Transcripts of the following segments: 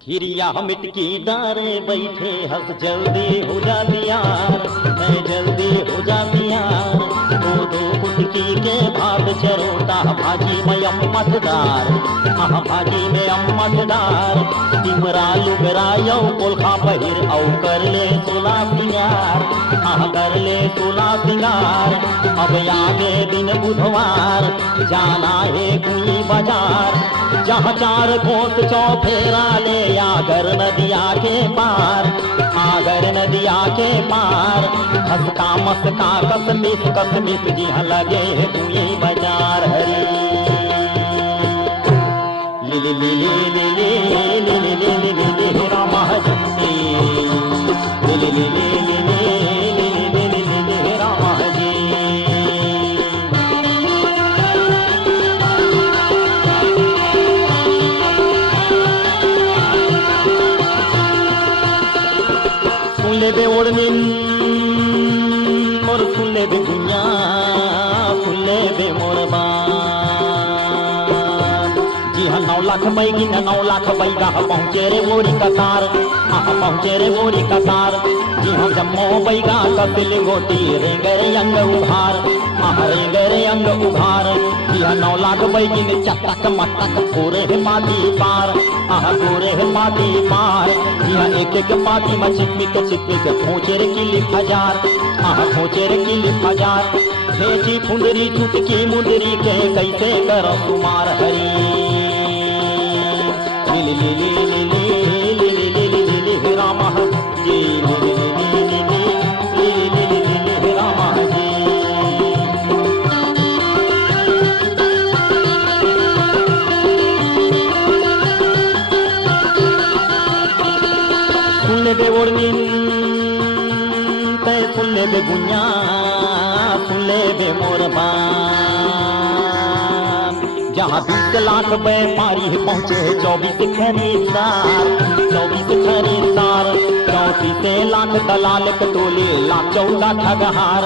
घिरिया मिटकी डारे बैठे हंस जल्दी हो जाती यार, मैं जल्दी हो जाती यार। दो कुटकी के भात चरोटा भाजी में अम्मटदार, भाजी में अम्मटदार। तिमरा लुगरा यौ कोलखा पहिर औ कर ले सोला सिंगार, कर ले सोला सिंगार। अब आगे दिन बुधवार जाना है कुई बाजार, जहाँ चार कोस चौफेरा ले आगर नदिया के पार, आगर नदिया के पार। हंसका मस्का कसमिस कसमिस जी लगे हुए बाजार हरी। लिली लिली लिली लिली लिली लिली रामा जी, लिली लिली लिली लिली लिली रामा जी। सुन बे ओढ़नी मोर, सुन बे गुनिया, सुन बे मोर बाप। जी हाँ 9 लाख बैगी न 9 लाख बैगा पहुँचे रे गोरी कतार, पहुँचे रे गोरी कतार। जी हाँ जम्मो बैगा कपिल गोटी रेंगे अंग उभार, रेंगे अंग उभार। जी हाँ 9 लाख बैगी ने चटक मटक पूरे माटी पार, पूरे माटी पार। जी हाँ एक एक पाटी में चिपमिक चिपमिक खोचे रे किली हजार, खोचे रे किली हजार। भेजी फुंदरी चुटकी मुंदरी के कैसे करो कुमार हरी। लिली लिली लिली लिली लिली लिली रामा जी, लिली लिली लिली लिली लिली रामा जी। सुन ले बे ओढ़नी तै, सुन ले बे गुनिया, सुन ले बे मोर बाप। जहाँ 20 लाख व्यापारी पहुँचे 24 खरीदार, 24 खरीदार। 34 लाख दलाल कटोले, लाख 14 ठगहार,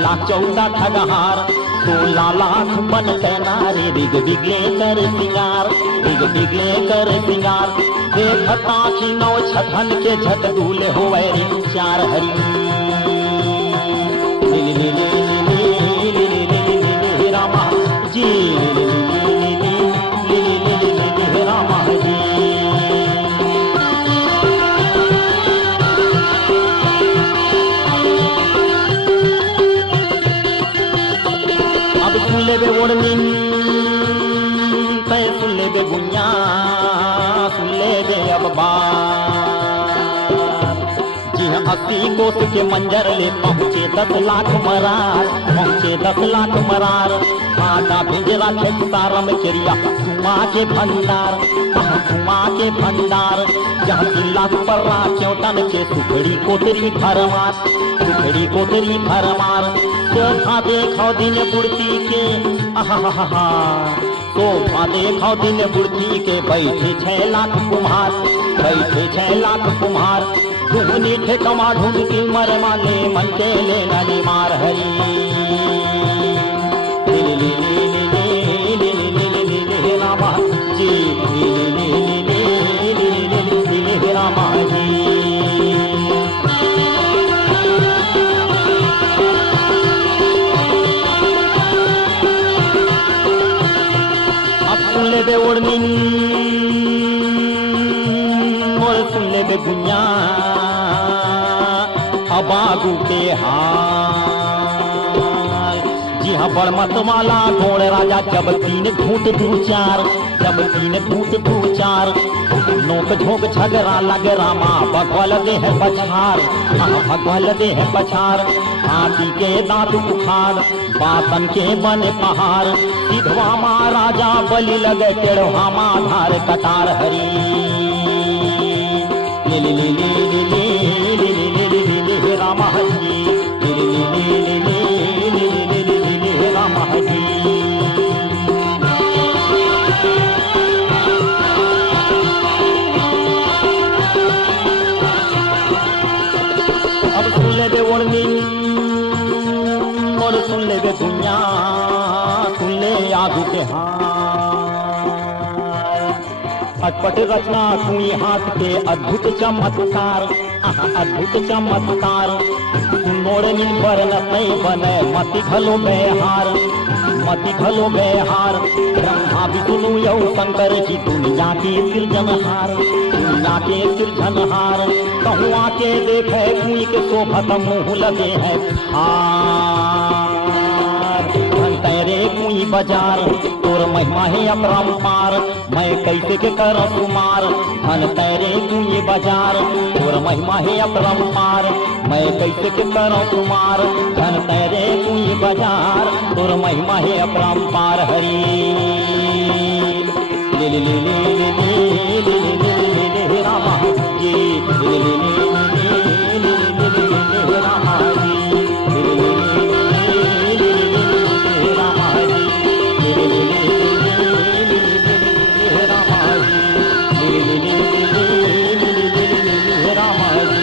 लाख 14 ठगहार। 16 लाख बनते नारे बिग बिगले कर सिंगार, बिग बिगले कर सिंगार। देखता कि 9 छठन के झट दूल्हे हो रे चार हरी। लिली लिली लिली लिली लिली लिली रामा जी, लिली लिली लिली लिली लिली रामा जी। अब सुन ले बे ओढ़नी तै, सुन ले बे गुनिया, सुन ले बे अब बात। जी हाँ 80 कोस के मंजर ले पहुँचे 10 लाख मरार, पहुँचे 10 लाख मरार। आटा भिजरा खेतार में चिड़िया धुआ के भंडार, धुआ के भंडार। जहाँ 3 लाख पर राख्यों तन के सुखड़ी कोतरी भरमार, सुखड़ी कोतरी भरमार। शोभा देखो दिन बुढ़ती के, आहा शोभा देखो दिन बुढ़ती के। बैठे 6 लाख कुम्हार, बैठे 6 लाख कुम्हार। ढूंढनी ठेकमा ढूंढती मर माले मन के ले ननी मार हरी। लिली लिली लिली लिली लिली लिली रामा जी, लिली लिली लिली लिली लिली रामा जी। अब सुन ले बे ओढ़नी मोर, सुन ले बे गुनिया, अबागू के हाल। जी हाँ बड़मत वाला घोड़ राजा जब 3 घूंट दू चार, जब 3 घूंट दू चार। नोक झोंक झगड़ा लग रामा भगवल दे है पछार, भगवल दे है पछार। हाथी के दांत उखाड़ बातन के बने पहाड़। सिधवा महाराजा बलि लगे टेढ़वा माधार कटार हरी। लिली लिली लिली लिली लिली लिली रामा जी, लिली लिली लिली लिली लिली लिली रामा जी। ले दे ओढ़नी और सुन ले गे दुनिया, सुन ले आगू के हार। अटपट रचना सुई हाथ के अद्भुत चमत्कार, अद्भुत चमत्कार। मोड़नी पर नहीं बने मति घलो बेहार, मति घलो बेहार। ब्रह्मा विष्णु यौ शंकर जी दुनिया के सृजनहार, दुनिया के सृजनहार। कहूँ आके देखे कुई के शोभत मुँह लगे है हार। धन तेरे कुई बाजार तोर महिमा है अपरंपार, मैं कैसे के कर कुमार। धन तेरे कुई बाजार तोर महिमा है अपरंपार, मैं कैसे के कर कुमार। धन तेरे कुई बाजार तोर महिमा है अपरंपार। हरि ले ले ले ले ले ले ले ले रामा जी, ले ले ले रामा जी, ले ले रामा जी, ले ले रामा जी, ले रामा जी, रामा जी।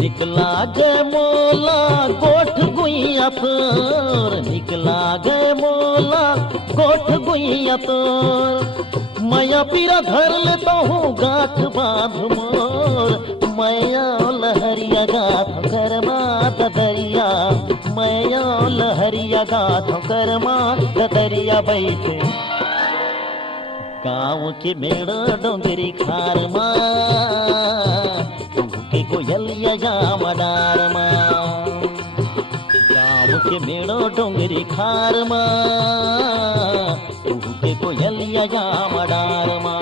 निकला गए मोला गोठ गुइया तोर, निकला गए मोला गोठ गुइया तोर। मैया पीरा धर लेता हूँ गाठ बांध मोर, मैया लहरिया गाथ करमा दरिया, मैया लहरिया गाथ करमा दरिया। बैठे गाँव के मेड़ा डोंगरी खार माँ, के कोयलिया जाम डार माँ। गाँव के मेड़ो डोंगरी खार माँ, के कोयलिया जाम डार माँ।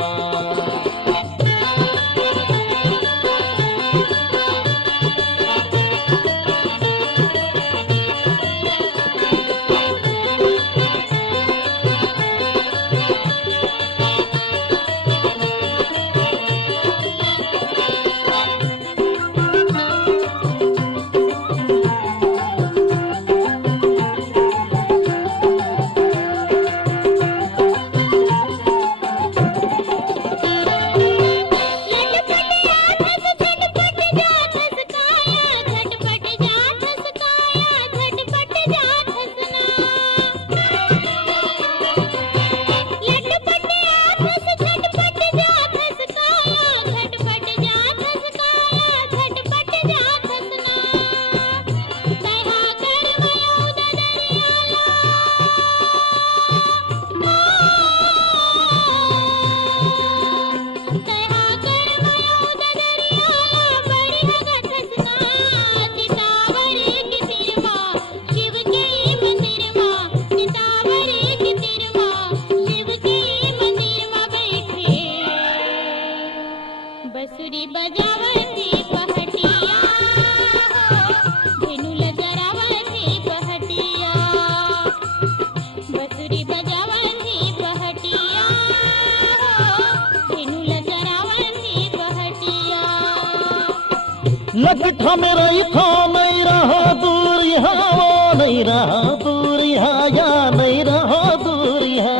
लकठा में रही था नहीं रहा दूर यहाँ, वो नहीं रहा दूर यहाँ, या नहीं रहा दूर यहाँ।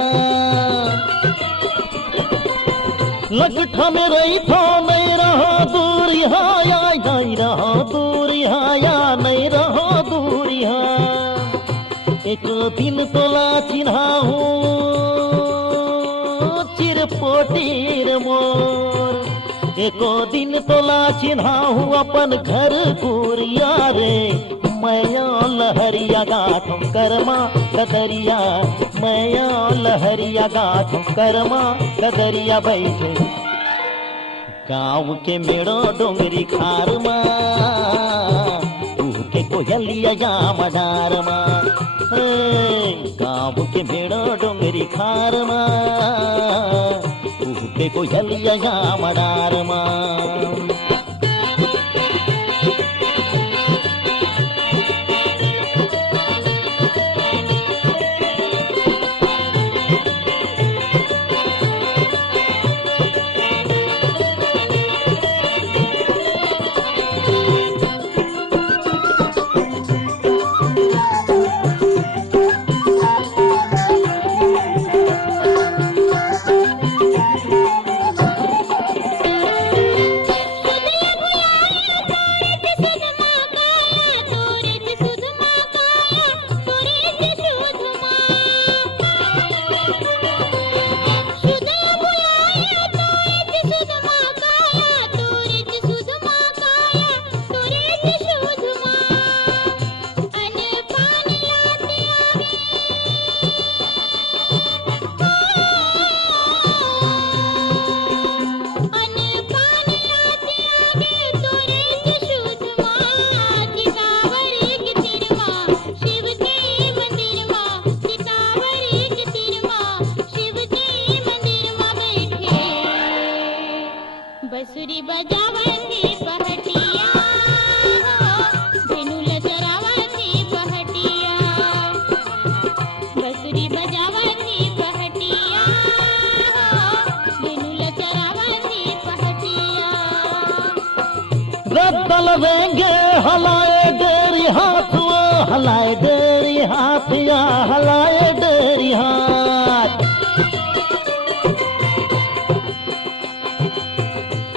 लगठा में रही था नहीं रहा दूरी हाया, नहीं रहा दूरी हाया, नहीं रहा दूरी हा। एक दिन तोला चिन्हाऊ चिरपोटीर मोर, एको दिन तोला चिन्हाऊ अपन घर कुरिया रे। मैया लहरिया गाठों करमा कदरिया, मैया लहरिया गाठों करमा कदरिया बैठे गाँव के मेड़ो डोंगरी खार मा, के कोयलिया या मडार मा। गाँव के मेड़ो डोंगरी खार मा, के कोयलिया या मडार मा। बसुरी बजावती पहटिया, धेनुल चरावती पहटिया। बसुरी बजावती पहटिया, धेनुल चरावती पहटिया। रद्दल वेंगे हलाए डेरी हाथ, हलाए डेरी हाथ या हलाए डेरी हाथ।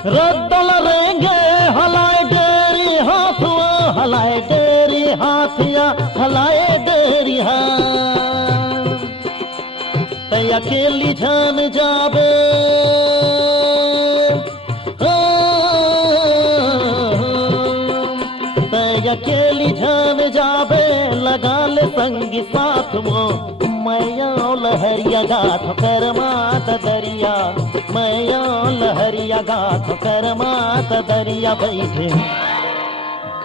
रद्दल रेंगे हलाए डेरी हाथ, हलाए डेरी हाथ या हलाए डेरी हाथ। तै अकेली जान जाबे तै अकेली जान जाबे, लगा ले संगी साथ मो। मैया लहरिया गाथ करमा दरिया, मैया लहरिया गाथ करमा दरिया बैठे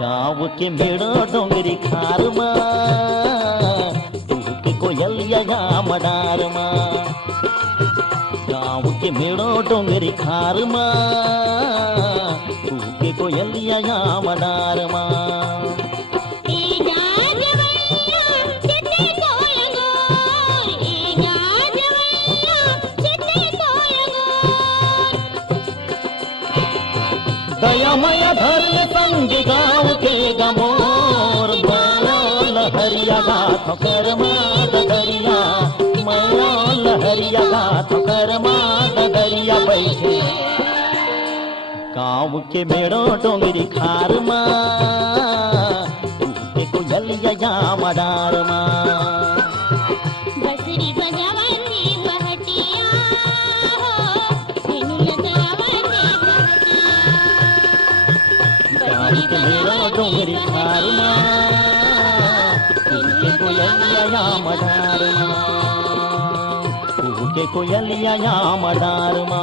गाँव के मेड़ो डोंगरी खार मा, के कोयलिया या मडार मा। गाँव के मेड़ो डोंगरी खार मा, के कोयलिया या मडार मा। दया मया धर्म संग गाँव के गमोर, माया लहरिया गाथ करमा दरिया, माया लहरिया गाथ करमा दरिया बैठे गाँव के मेड़ो डोंगरी खार मा, के कोयलिया या मडार मा। बसरी बजावती पहटिया, धेनुल चरावती पहटिया। गाँव के मेड़ो डोंगरी खार मा, के कोयलिया या मडार मा, के कोयलिया या मडार मा।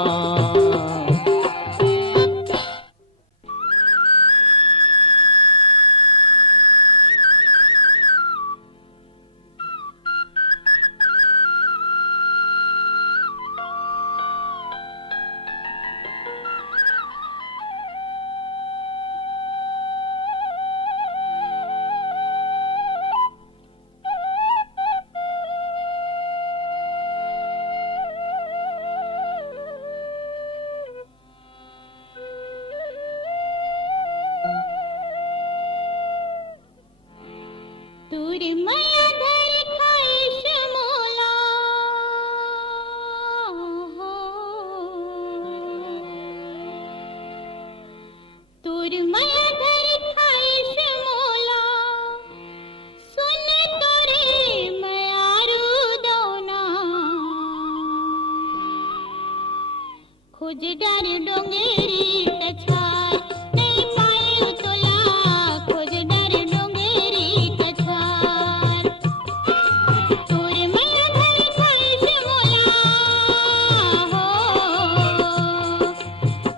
माया धर खाइश मोला सुन तोरे मयारू दौना खोज डार डोंगेरी टछार नहीं पाए तोला खोज डार डोंगेरी टछार तोर माया धर खाइश मोला हो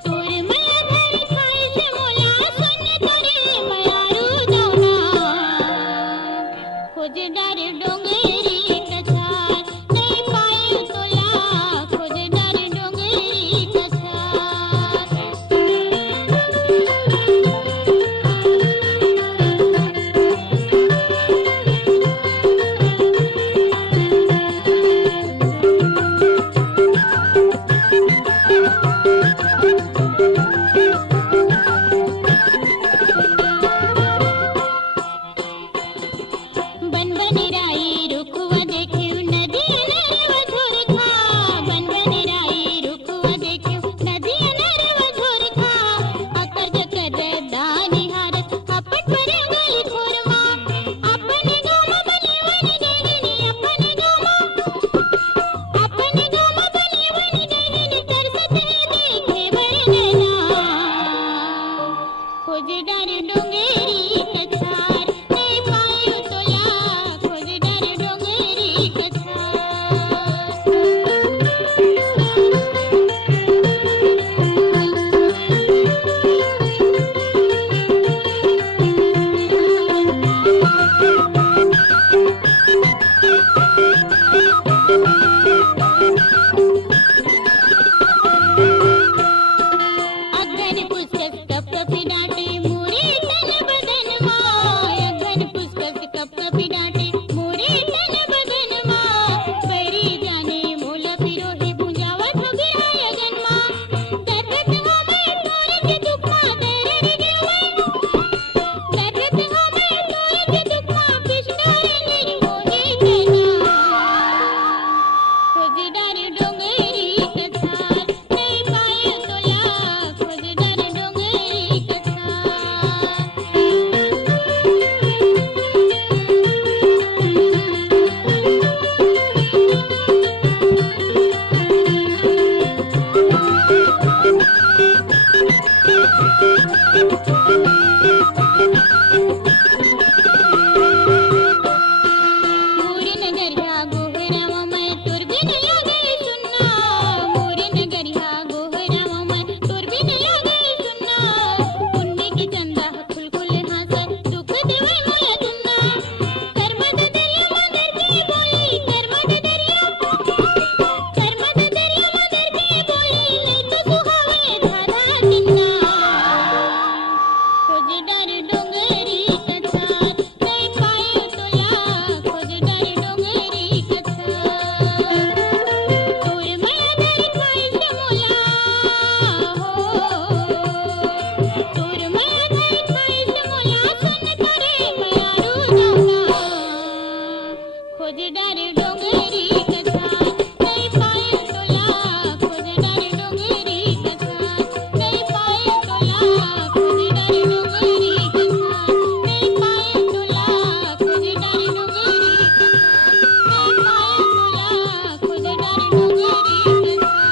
तोर माया धर खाइश मोला सुन तोरे मयारू दौना खोज डार डोंगेरी टछार नहीं पाए तोला खोज डार डोंगेरी टछार बन बन राई रुखवा देखियो नदी अनरवा झोर खा बन बन राई रुखवा देखियो नदी अनरवा झोर खा अकर जकर दानी हारत अपन पर गली खोरमा अपन गाम बनी वनी देहिनी अपन गाम बनी वनी देहिनी तरसत है देखे बरनना खोज डार डोंगेरी कछार नहीं पायो तोला खोज डार डोंगेरी कछार अगन पुष्कस कप कपी डांटे मोरे तन बदन माय अगन पुष्कस कप कपी डांटे मोरे तन बदन माय बैरी जाने मोला पिरो ही बुंजावा ठगी है अगन मां दर्द हमें तोरे के दुख मां दर्द गेवे दर्द हमें तोरे के दुख मां कृष्ण रे मोहे तना खोज डार डोंगेरी कछार नहीं पाए तोला खोज डार डोंगेरी कछार मोरे नगरिया गोहरावा मैं तोर बिन लागे सुनना मोरे नगरिया गोहरावा मैं तोर बिन लागे सुनना पुण्य की चंदा खुल खुल हास दुख देवे मोया दुन्ना करमद दरिया मगर की बोली करमद दरिया मगर की बोली नहीं तो सुहावे धारा दिन्ना खोज डार डोंगेरी कछार नहीं पाए तोला खोज डार डोंगेरी कछार तोर माया धर खाइश मोला हो तोर माया धर खाइश मोला सुन तोरे मयारू दौना खोज डार डोंगेरी कछार नहीं पाए तोला खोज डार डोंगेरी कछार नहीं पाए तोला खोज डार डोंगेरी कछार नहीं पाए तोला खोज डार डोंगेरी कछार नहीं पाए तोला खोज डार डोंगेरी कछार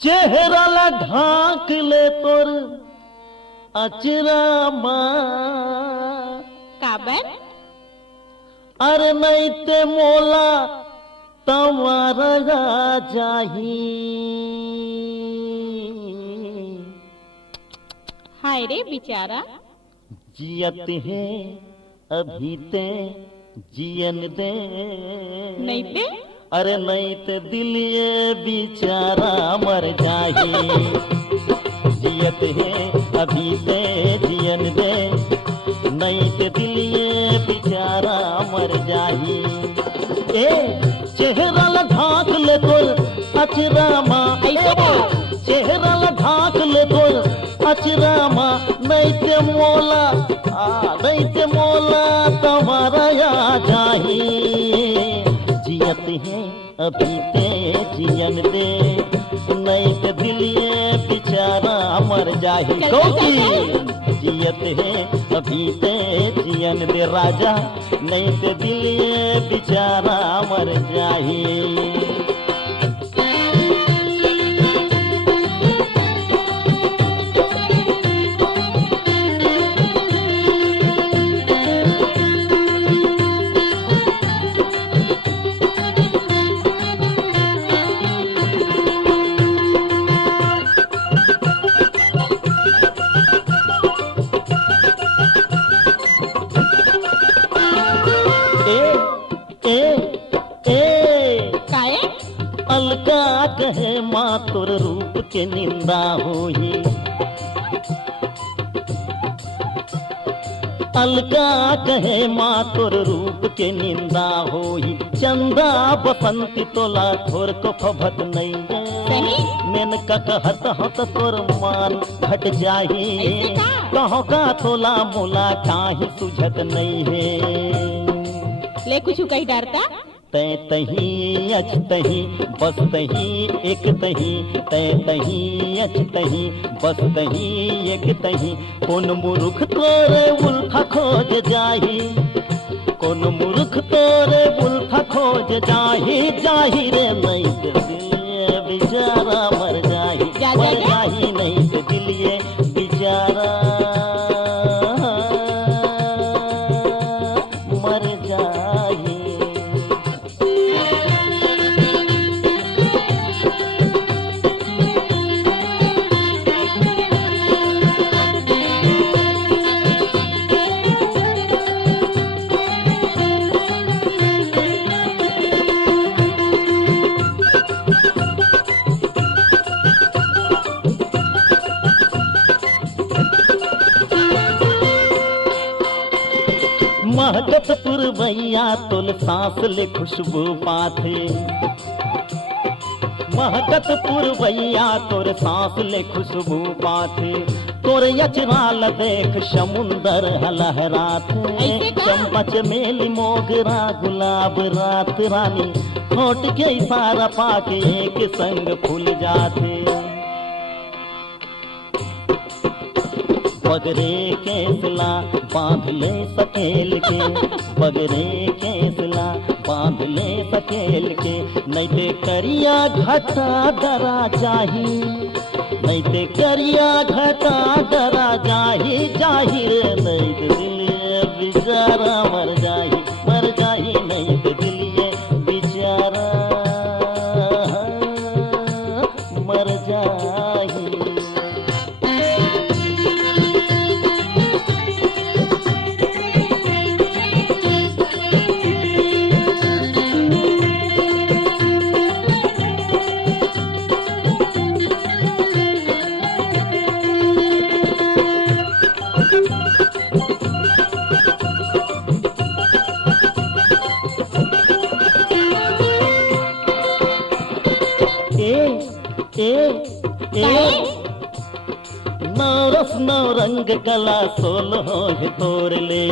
चेहरा ला ढाक ले तोर अचरा माँ काबर अरे नहीं ते मोला तमारा जाही हाय रे बेचारा जियत है अभी ते जियन दे नहीं ते अरे नहीं ते दिल ये बेचारा मर जाही जियत है अभी ते जियन दे नहीं ते दिल ये बेचारा मर जाही ए चेहरा ला ढाक ले तोर अचरा माँ ऐसे बा चेहरा ला ढाक ले तोर अचरा माँ नहीं ते मोला नहीं ते मोला तुम्हारा या जाही जियत है अभी ते जियन दे नहीं ते दिल ये बेचारा मर जाही चल, कौकी जियत है अभी ते जियन दे राजा, नहीं ते दिल ये बेचारा मर जाही। काय अलका कहे माँ तोर रूप के निंदा होई, अलका कहे माँ तोर रूप के निंदा होई, चंदा बसंती तोला थोर को फभत नहीं सही? मेनका कहत हत तोर मान घट जाही, ऐसे का? कहो का तोला मोला काही सुझत नहीं है। ले कुछ कही डरता तै तही अच तही बस तही एक तही, तै तही अच तही बस तही एक तही, कौन मूर्ख तोरे उल्था खोज जाही, कौन मूर्ख तोरे उल्था खोज जाही, जाही रे नहीं तो दिल ये बेचारा मर जाही, जा, मर जा। जाही नहीं तो दिल ये बेचारा मर जाही। महकत पुरवैया तोल सांस ले खुशबू पाथे, महकत पुरवैया तोर सांस ले खुशबू पाथे, तोर यचराल देख समुंदर लहराते, ऐसे का? चंपा चमेली मोगरा गुलाब रात रानी, खोट के इशारा पाके एक संग फूल जाते। बगरे के सिला बांध ले सकेल के, बगरे के सिला बांध ले सकेल के, नहीं ते करिया घटा डरा जाही, नहीं ते करिया घटा डरा जाही, जाही रे नहीं तो दिल ये बेचारा मर जाही, मर जाही नहीं तो दिल ये बेचारा मर जाही। नौरस नौ रंग कला सोल हो तोर ले,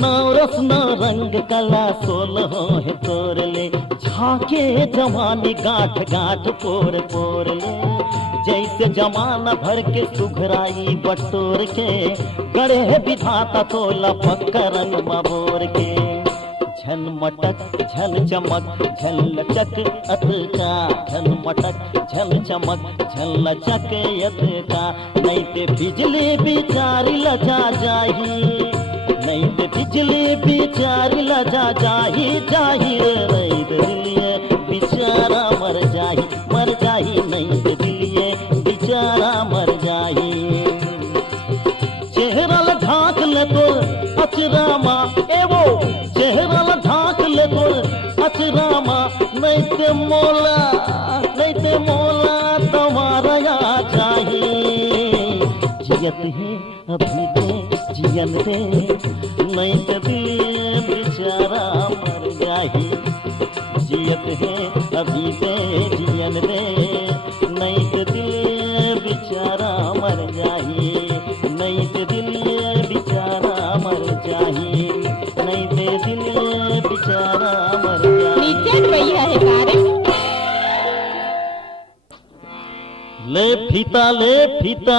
नौरस नौ रंग कला सोल हो तोर ले, झाके जवानी गांठ गांठ पोर पोर ले, जैसे जमाना भर के सुघराई बटोर के, गड़े विधाता तोला पक्का रंग मबोर के, झन मटक झन चमक झन लचक अतका, झन मटक झन चमक झन लचक अतका, नहीं ते बिजली बिचारी लजा जाही, नहीं ते बिजली बिचारी लजा जाही, जाही रे नहीं ते दिलिये बेचारा मर जाही, मर जाही नहीं ते दिलिये बेचारा मर जाही। चेहरा ल ढाक ले तोर अचरामा एवो, चेहरा ल ढाक ले तोर अचरामा, नहीं ते मोला तुम्हारा या चाहिए, जियत है अभी दे जियन दे, नहीं ते दिल बेचारा मर जाही, जियत है अभी दे जियन दे, नहीं ते दिल बेचारा मर जाही, नहीं ते दिल बेचारा मर जाही, नहीं ते दिल बेचारा मर जाही। नीचे भैया है तारे ले फीता ले फीता।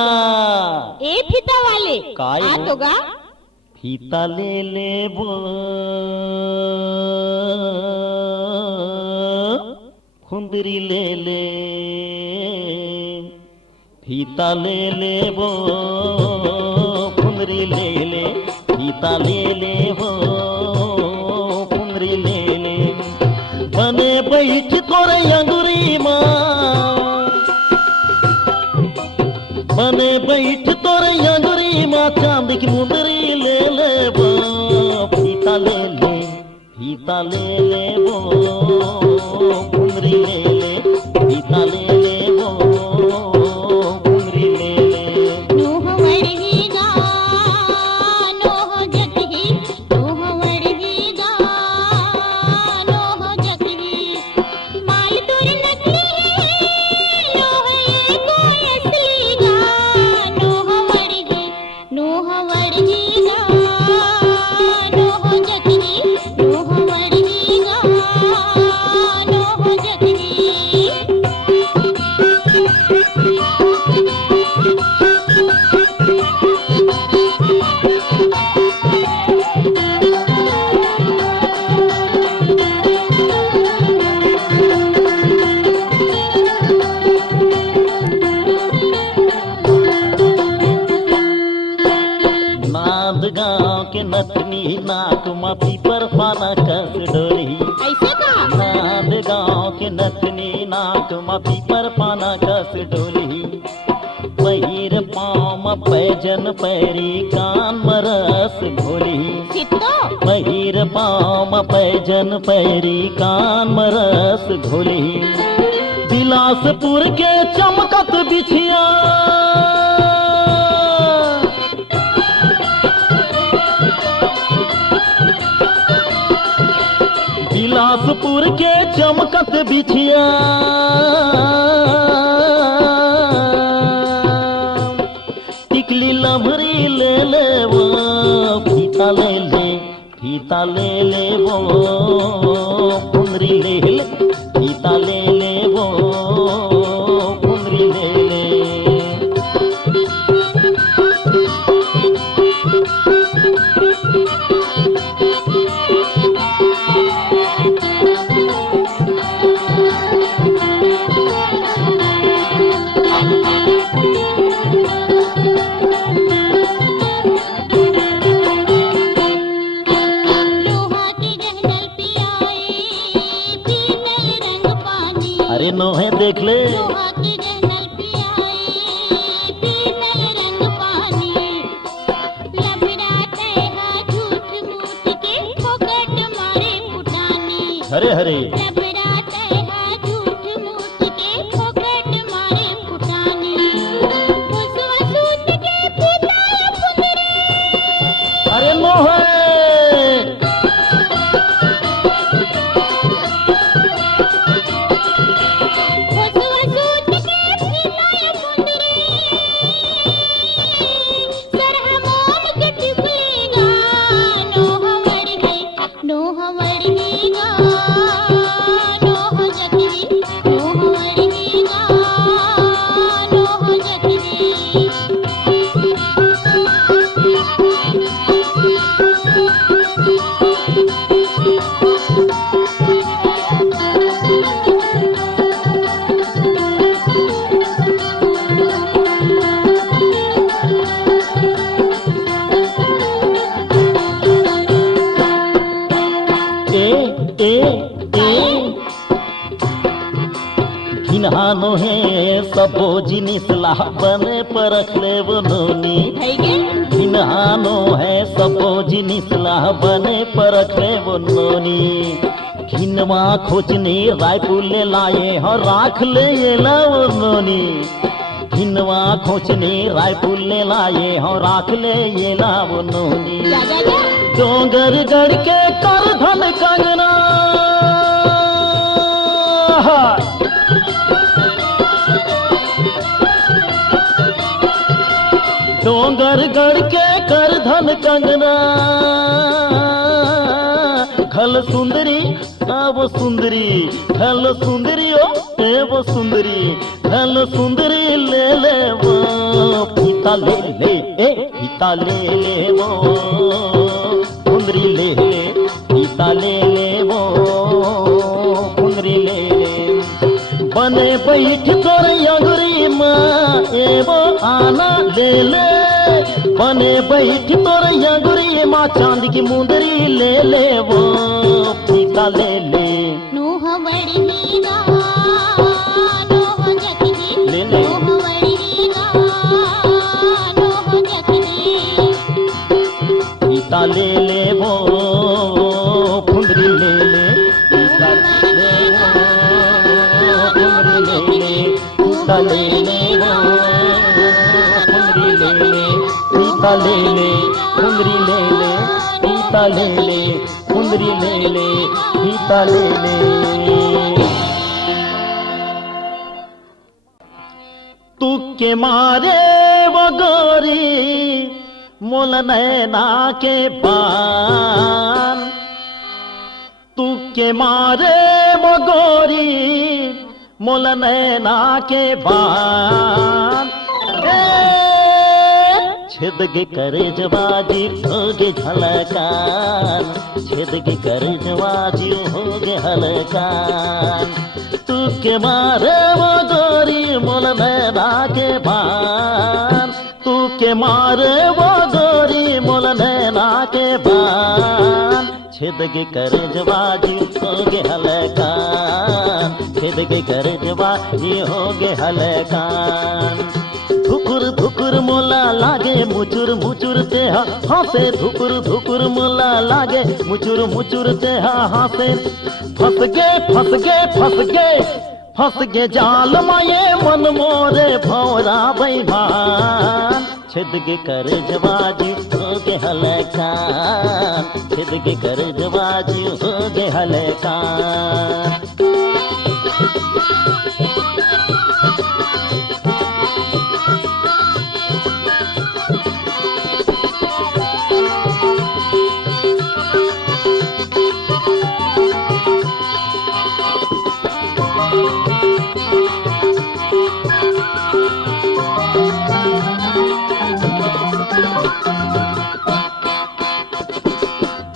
ए फीता वाले काय आ हो? तो गा फीता ले ले वो खुंदरी ले ले, फीता ले ले वो खुंदरी ले ले, फीता ले ले वो खुंदरी ले ले। बने बैठ तोरे अंगुरी माँ, बने बैठ तोरे अंगुरी माँ, चांद की मुंदरी ले ले वो, फीता ले ले, फीता ले ले वो खुंदरी ले ले, फीता ले ले वो खुंदरी ले ले। नूह वड़ही गा नोह जगही, नूह वड़ही गा नोह जगही। माल तोर नकली है नोह ये कोई असली गा, नोह वड़ही गा नोह जगही, नूह वड़ही गा नोह जगही। नांद गांव के नथनी नाक माथी पर पाना कस डोली, ऐसे का नांद गांव के नथनी नाक माथी पर पाना कस डोली। पहिर पाँव पैजन पैरी कान मरस घोली, चित्तो पहिर पाँव पैजन पैरी कान मरस घोली। बिलासपुर के चमकत बिछिया, बिलासपुर के चमकत बिछिया। टिकली लभरी ले ले वो, फीता ले ले, फीता ले ले वो कुंदरी ले ले, फीता ले ले वो कुंदरी ले ले। लोहा की जहनल पियाए पीनल रंग पानी, अरे नोहे देख ले, लोहा की जहनल पियाए पीनल रंग पानी। लबराते हा झूठ मूठ के फोकट मारे फुटानी, हरे हरे लबराते हा झूठ मूठ के फोकट मारे फुटानी। फुसवा सूत के फुलाए फुंदरे, अरे नोहे फुसवा सूत के फुलाए फुंदरे। सरहमोन के टिकलेगा नोह वड़ही, नोह वड़ही गा नोह जगही, नोह वड़ही गा नोह जगही। घिनहानो है सबो जिनिस लाह बने परख ले वो नोनी। થઈ ગઈ घिनहानो है सबो जिनिस लाह बने परख ले वो नोनी। घिनवा खोचनी रायपुर ले लाए हो राख ले ये ला वो नोनी। घिनवा खोचनी रायपुर ले लाए हो राख ले ये ला वो नोनी। જા જા જા डोंगर गढ़ के कर धन कंगना डोंगर गढ़ के कर धन कंगना घल हेलो सुंदरी वो सुंदरी, हेलो सुंदरी ओ वो सुंदरी, हेलो सुंदरी ले ले वो फीता ले ले, फीता ले ले वो सुंदरी ले ले, फीता ले ले वो सुंदरी ले ले। बने बैठ तोर अंगुरी माँ वो आना ले ले, बने बैठ तोर अंगुरी माँ चांद की मुंदरी ले ले वो फीता ले ले। नूह वड़ीगा नूह जखनी, ले ले। नूह वड़ीगा नूह जखनी, फीता ले ले वो फुंदरी ले ले, फीता ले ले वो फुंदरी ले ले, फीता ले ले वो फुंदरी ले ले, फीता ले ले फुंदरी ले ले, फीता ले ले फुंदरी ले ले, फीता ले ले। तू के मारे वो गोरी मोल नैना के बान, तू के मारे वो गोरी मोल नैना के बान। छेद के करे जवाजी होगे झलकान, छेद के करे जवाजी होगे हलकान। तू के मारे वो गोरी मोल नैना के बान, तू के मारे वो गोरी मोल नैना के बान। छेद के करे जवाजी होगे हलकान, छेद के करे जवाजी होगे हलकान। धुकुर धुकुर मोला लागे मुचुर मुचुर ते हासे, धुकुर धुकुर मोला लागे मुचुर मुचुर ते हासे। फंस गे फंस गे फंस गे फंस गे जाल माये मन मोरे भौरा बैमान। छेद के कर जवाजी होगे हलकान, छेद के कर जवाजी होगे हलकान।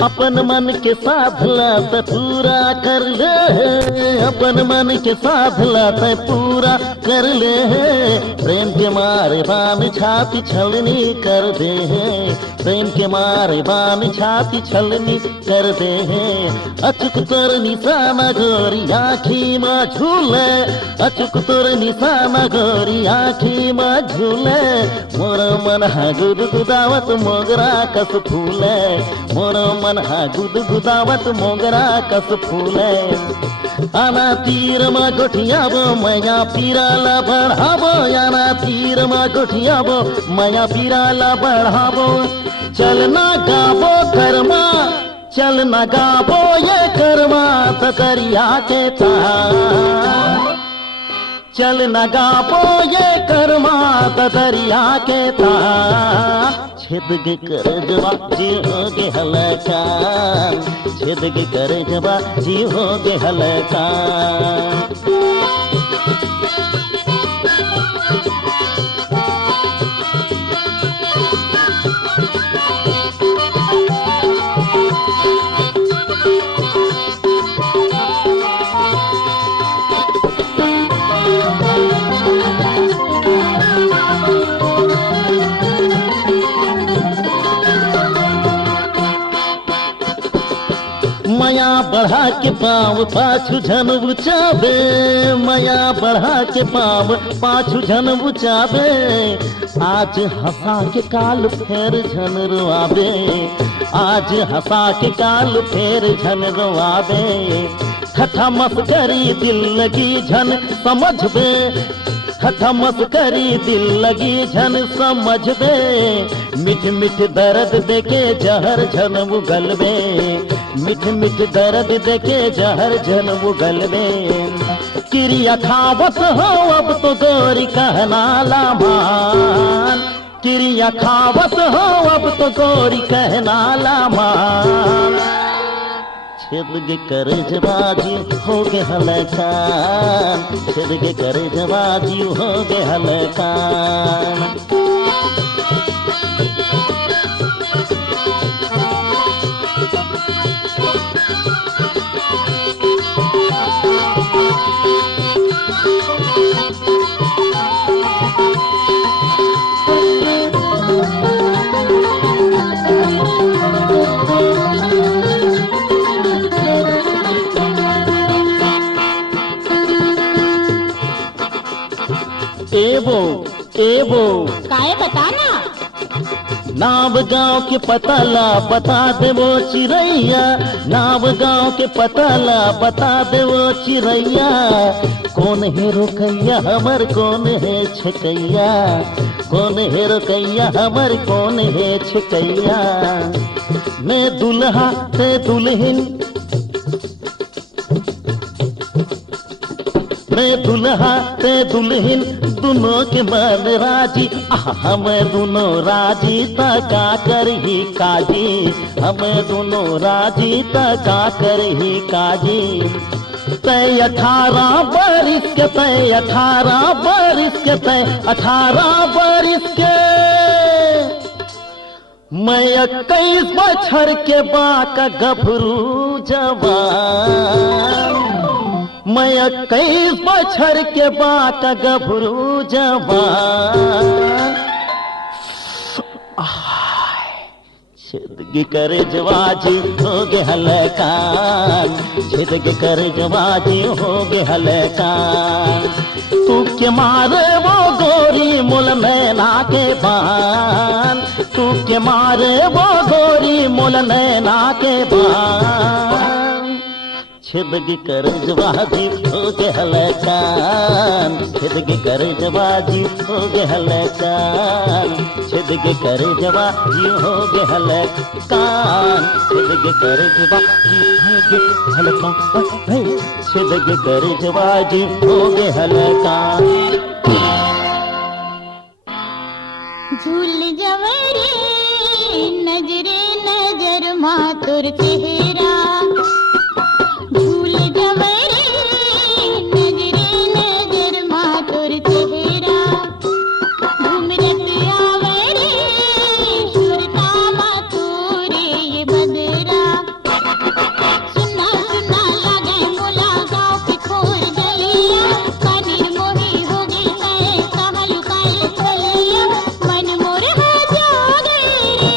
अपन मन के साधला त पूरा कर ले, अपन मन के साधला त पूरा कर ले। प्रेम के मारे बाम छाती छलनी कर दे, प्रेम के मारे बाम छाती छलनी कर दे। अचुक तोर निशाना गोरी आँखी में झूले, अचुक तोर निशाना गोरी आँखी में झूले। मोर मन हा गुदगुदावत मोगरा कस फूले, मोर मन हा गुदगुदावत मोगरा कस फूले। आना तीर मा गोठियाबो मैया पीराला बढ़ाबो, आना तीर मा गोठियाबो मैया पीराला बढ़ाबो। चलना गाबो कर्मा, चलना गाबो ये कर्मा तकरिया के तार। चल न गाबो ये कर्मा तदरिया के तार। छेद के कर जवाजी होगे हलकान, छेद के कर जवाजी होगे हलकान। माया बढ़ा के पाँव पाछू झन बुचावे, माया बढ़ा के पाँव पाछू झन बुचावे। आज हंसा के काल फेर झन रोआवे, आज हंसा के काल फेर झन रोआवे। ठठा मस्करी दिल लगी झन समझबे, ठठा मस्करी दिल लगी झन समझबे। मिठ मिठ दर्द देके जहर झन उगलबे, मिठ मिठ दर्द देके जहर झन उगलबे। क्रिया खावत हो अब तो गोरी कहना लामान, क्रिया खावत हो अब तो गोरी कहना लामान। छिदगे कर जबाजी हो गे हलकान, छिदगे कर जबाजी हो गे हलकान। एबो काहे बताना। नाव गांव के पताला बता दे वो चिरैया, नाव गांव के पताला बता दे वो चिरैया। कौन है रुकैया हमर कौन है छकैया, कौन है रुकैया हमर कौन है छकैया। मैं दुल्हा ते दुल्हन, मैं दुल्हा ते दुल्हन दोनों के मन राजी। हम दोनों राजी तका कर ही काजी, हम दोनों राजी तका कर ही काजी। तय 18 बरिस के, तय 18 बरिस के, तय 18 बरिस के। मैं 21 बछर के बाका गभरू जवान, मैं 21 बछर के बाका गभरू जवान। छिदगे कर जवाजी हो गे हलकान, छिदगे कर जवाजी हो गे हलकान। तू के मारे वो गोरी मुल मैना के बान, तू के मारे वो गोरी मुल मैना के बान। छिदगे कर जवाजी हो गे हलकान, छिदगे कर जवाजी हो गे हलकान, छिदगे कर जवाजी हो गे हलकान, छिदगे कर जवाजी हो गे हलकान, छिदगे कर जवाजी हो गे हलकान। झूल जवरे नजरे नजर मातुर चेहरा, झूल जवरे नजरे नजर मातुर चेहरा। घूमरत आवरे सुरता मातुरे ये बदरा। सुना सुना लगे मोला गाँव के खोर गलिया, कानिर मोही हो गई मैं कहल काल गलिया। मन मोर हो जागे रे,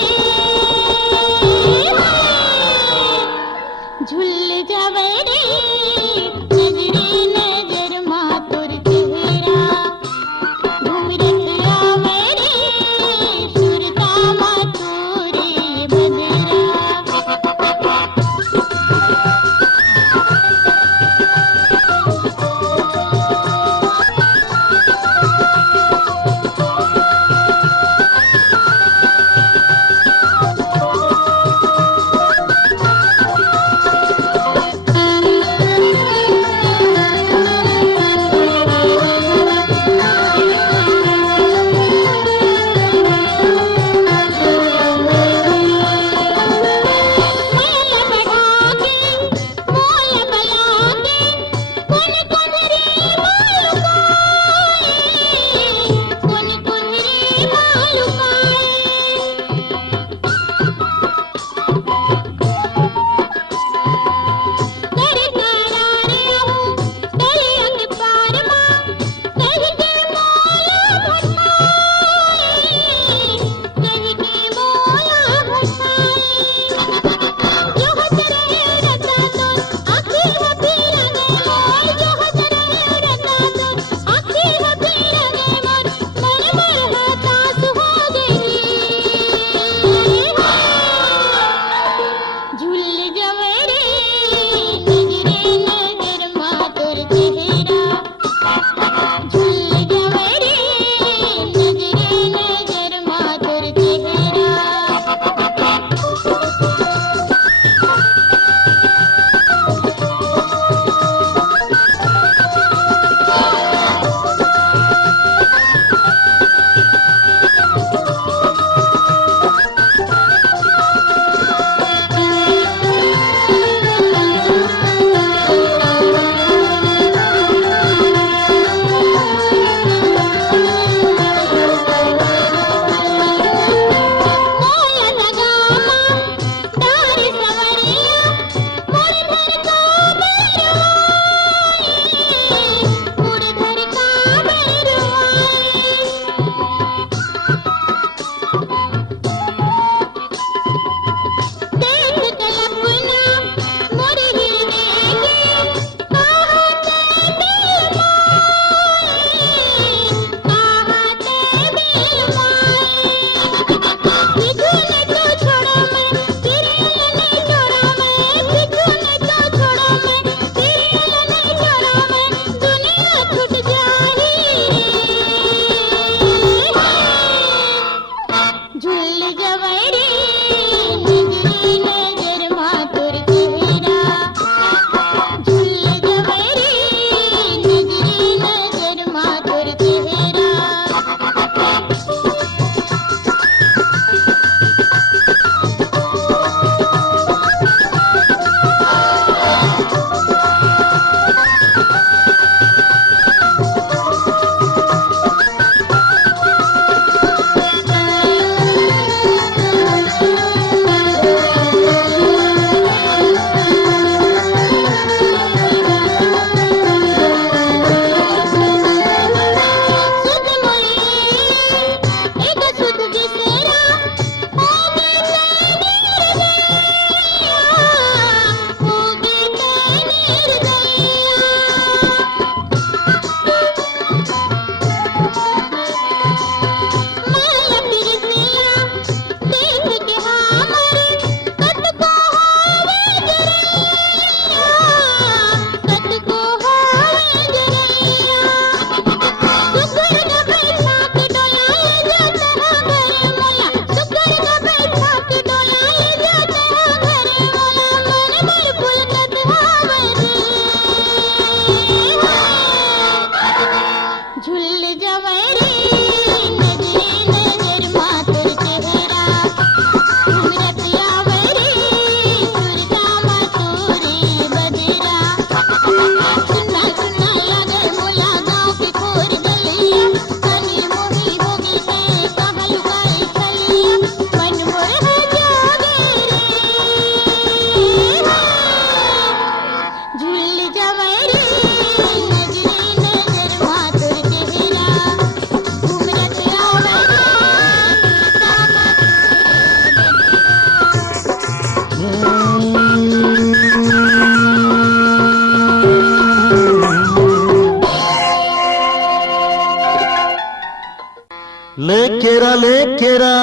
केरा ले केरा,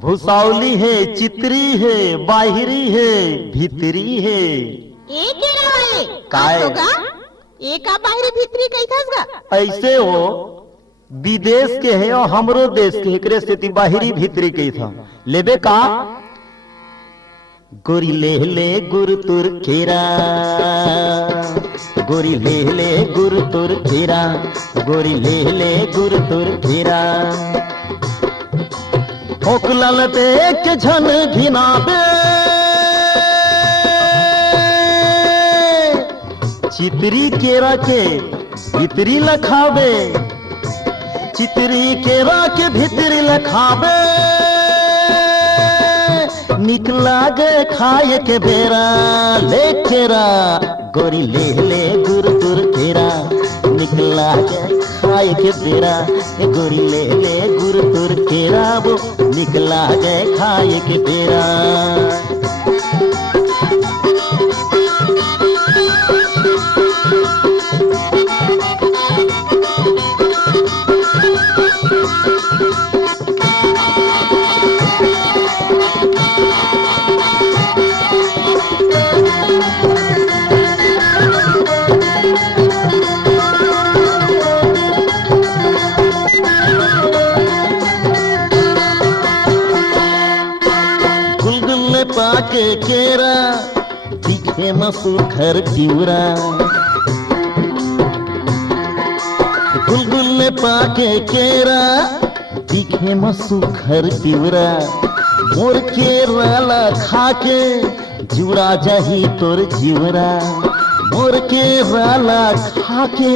भुसावली है, चित्री है, बाहिरी है, भीतरी है। एक केरा वाले काय? आप लोगा एका बाहरी भीतरी कैथास गा? ऐसे हो विदेश के है और हमरो देश के एकरे से ती बाहिरी भीतरी के था लेबे का। गोरी ले ले गुरु तुर केरा, गोरी ले ले गुरु तुर केरा, गोरी ले ले गुरु तुर केरा। ओकलल देख झन घिनाबे, चितरी केरा के भीतरी लखाबे, चितरी केरा के भीतरी लखाबे। निकला गे खाए के बेरा ले केरा, गोरी ले ले गुरु तुर केरा। निकला गे खाए के बेरा, गोरी ले ले गुरु तुर केरा, वो निकला गे खाए के बेरा। पाके केरा दिखे मसूखर तिवरा, गुलगुल पाके केरा दिखे मसूखर तिवरा। मोर केरा ला खाके जुड़ा जाही तोर जीवरा, मोर केरा ला खाके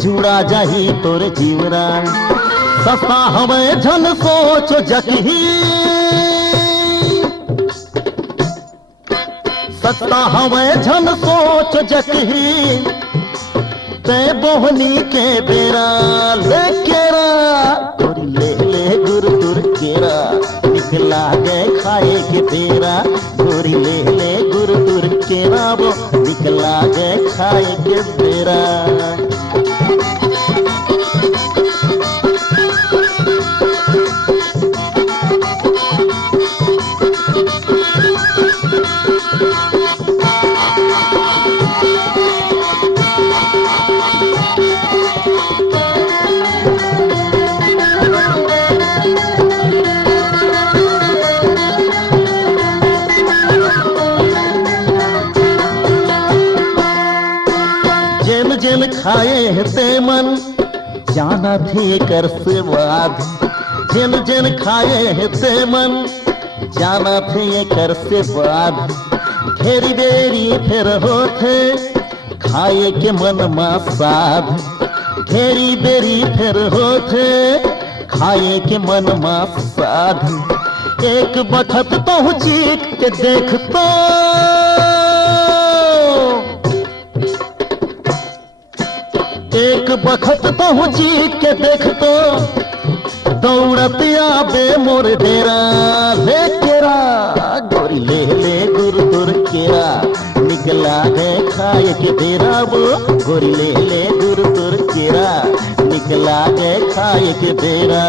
जुड़ा जाही तोर जीवरा। सस्ता हमें झन सोच जकही, सस्ता हमें झन सोच जकही। ते बोहनी के बेरा ले केरा, गोरी ले ले गुरु तुर केरा। निकला गए खाए के बेरा, गोरी ले ले गुरु तुर केरा, वो निकला गए खाए के बेरा। जेन खाए है ते मन जाना थे कर स्वाद, जेन जेन खाए है ते मन जाना थे कर स्वाद। घेरी बेरी फिर होते खाए के मन मा साध, घेरी बेरी फिर होते खाए के मन मा साध। एक बखत तो चीख के देख तो, एक बखत तो चीख के देख तो, दौड़त आबे मोर डेरा ले केरा। गोरी ले ले गुरु तुर केरा, निकला है खाए के बेरा, वो गोरी ले ले गुरु तुर केरा। निकला है खाए के बेरा।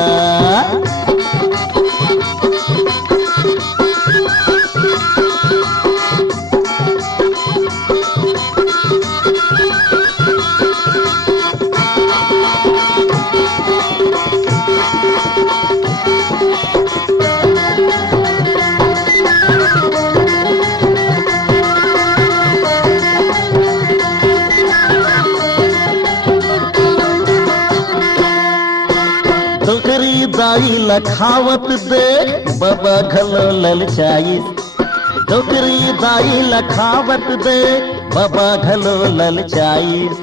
दाई लखावत देख बाबा घलो ललचाइस, डोकरी दाई लखावत देख बाबा घलो ललचाइस।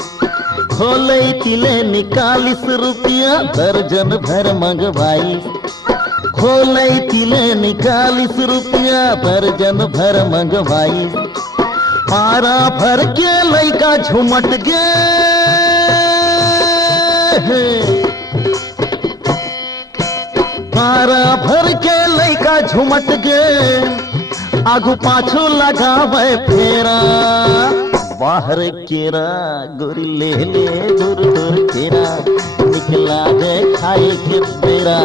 खोले तिले निकालिस रुपया दर्जन भर मंगवाइस, खोले तिले निकालिस रुपया दर्जन भर मंगवाइस। पारा भर के लइका झुमट गे, पारा भर के लइका झुमट गे। आगू पाछू लगावे फेरा, बाहर केरा गोरी ले ले दूर दूर केरा। निकला दे खाए के बेरा,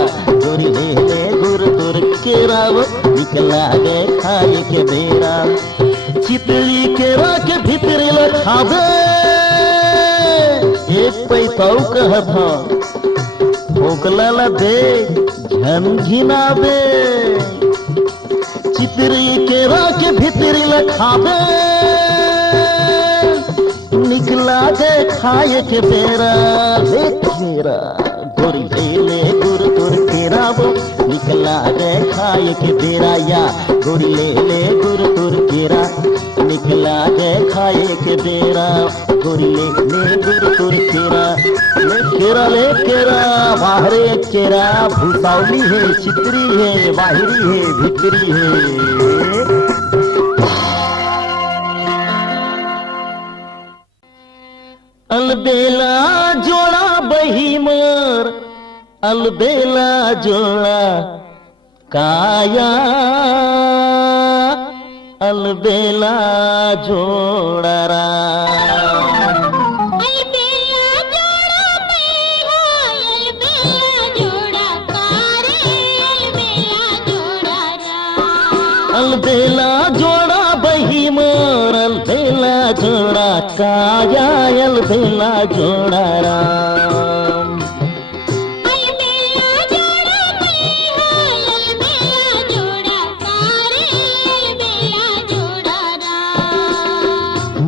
गोरी ले ले गुर तुर केरा वो निकला गे खाए के बेरा चितरी केरा के भीतर लखावे एक पैसाऊ कहत ठोकला ला दे झनझिनावे चितरी केरा के भीतर लखावे निकला दे खाए के बेरा ले केरा गोरी ले ले गुर तुर केरा वो निकला दे खाए के बेरा या गोरी ले ले गुर तुर केरा निकला दे खाए के बेरा गोरी ले ले गुर तुर केरा ले केरा बाहरे केरा भूसावली है चित्री है बाहरी है भितरी है अलबेला जोड़ा बही मोर अलबेला जोड़ा काया अलबेला जोड़ा रा अलबेला जोड़ा बही मोर अलबेला जोड़ा काया अलबेला जोड़ा राम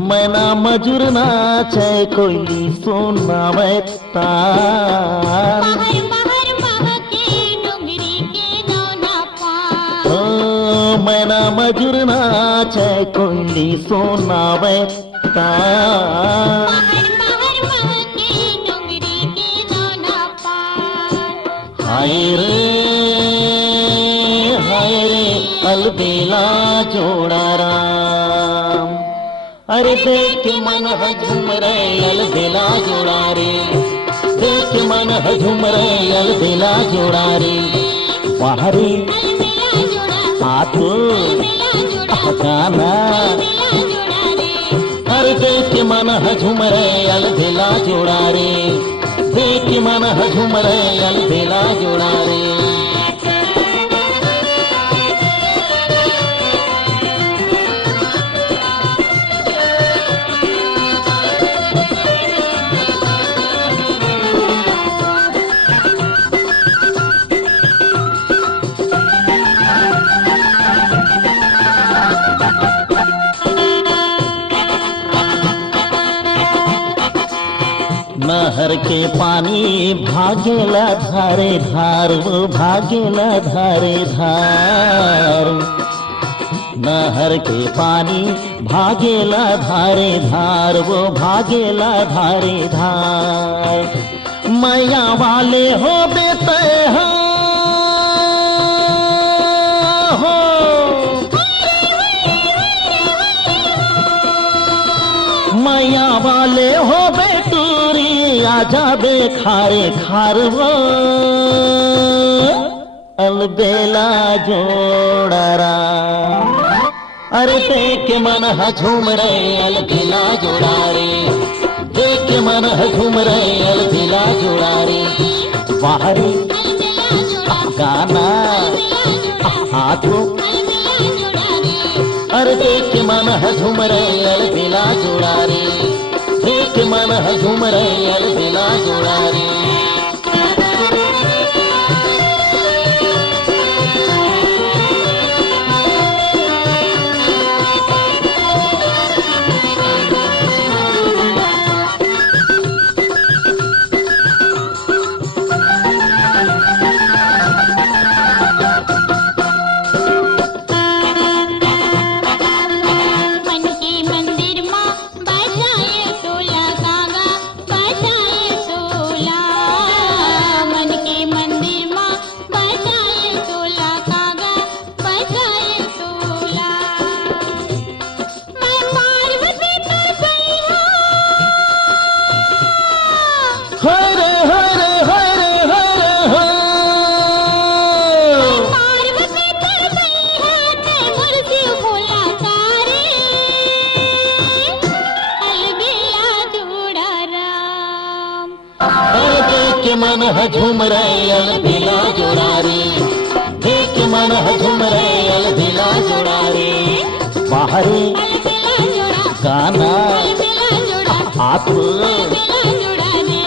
मैना मजूर नाचे कोयली सोना में तार मैना मजूर नाचे कोयली सोना में तार हाय रे अलबेला जोड़ा राम अरे देख के मन झूम रे अलबेला जोड़ा रे देख के मन झूम रे अलबेला जोड़ा रे बाहरी हाथ गाना अरे देख के मन झूम रे अलबेला जोड़ा रे देख के मन झूम रे अलबेला जोड़ा रे नहर के पानी भागेला धारे धार वो भागेला धारे धार नहर के पानी भागेला धारे धार वो भागेला धारे धार मैया वाले हो बेटे हो मैया वाले हो बेटूरी आजा बे खारे खारवो अलबेला जोड़ारा अरे देख मन झूम रे अलबेला जोड़ा रे देख मन झूम रे अलबेला जोड़ा रे बाहरी गाना हाथों अरे देख मन झूम रे अलबेला जोड़ा रे देख मन झूम रे अलबेला जोड़ा रे मन के मंदिर मां बसाए टोला कागा बसाए मन है झूम रहे अलबेला जोड़ा रे, देख के मन है झूम रहे अलबेला जोड़ा रे। बाहरी अलबेला जोड़ा, गाना अलबेला जोड़ा, आप अलबेला जोड़ा रे।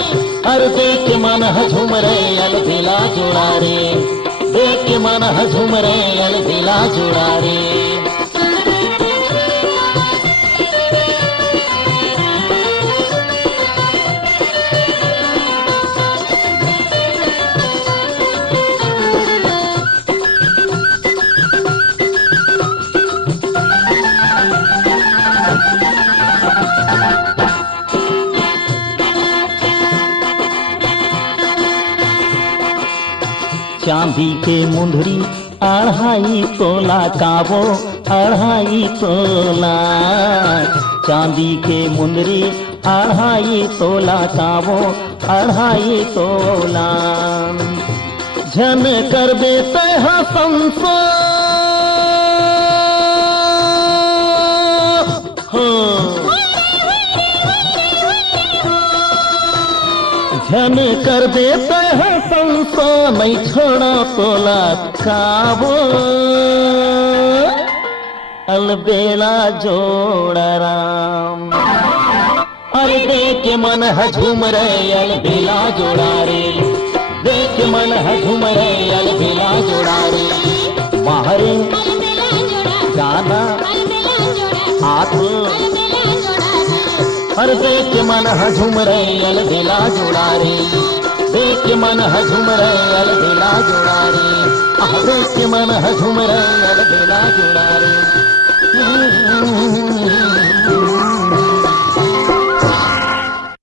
अरे देख के मन है झूम रहे अलबेला जोड़ा रे, देख के मन है झूम रहे अलबेला जोड़ा रे। चांदी के मुंदरी 2.5 तोला का वो 2.5 तोला, चांदी के मुंदरी 2.5 तोला का वो 2.5 तोला। झन कर देते हैं संसो झन कर देते हैं संसो, नहीं छोड़ा तोला काबो अलबेला जोड़ा राम। अरे देख के मन है झूम रहे अलबेला जोड़ा रे, देख के मन है झूम रहे अलबेला जोड़ा रे। बाहरी अलबेला जोड़ा, गाना अलबेला जोड़ा, आप अलबेला जोड़ा रे। अरे देख के मन है झूम रहे अलबेला जोड़ा रे, देख के मन है झूम रहे अलबेला जोड़ा रे। देख के मन है झूम रहे अलबेला जोड़ा रे।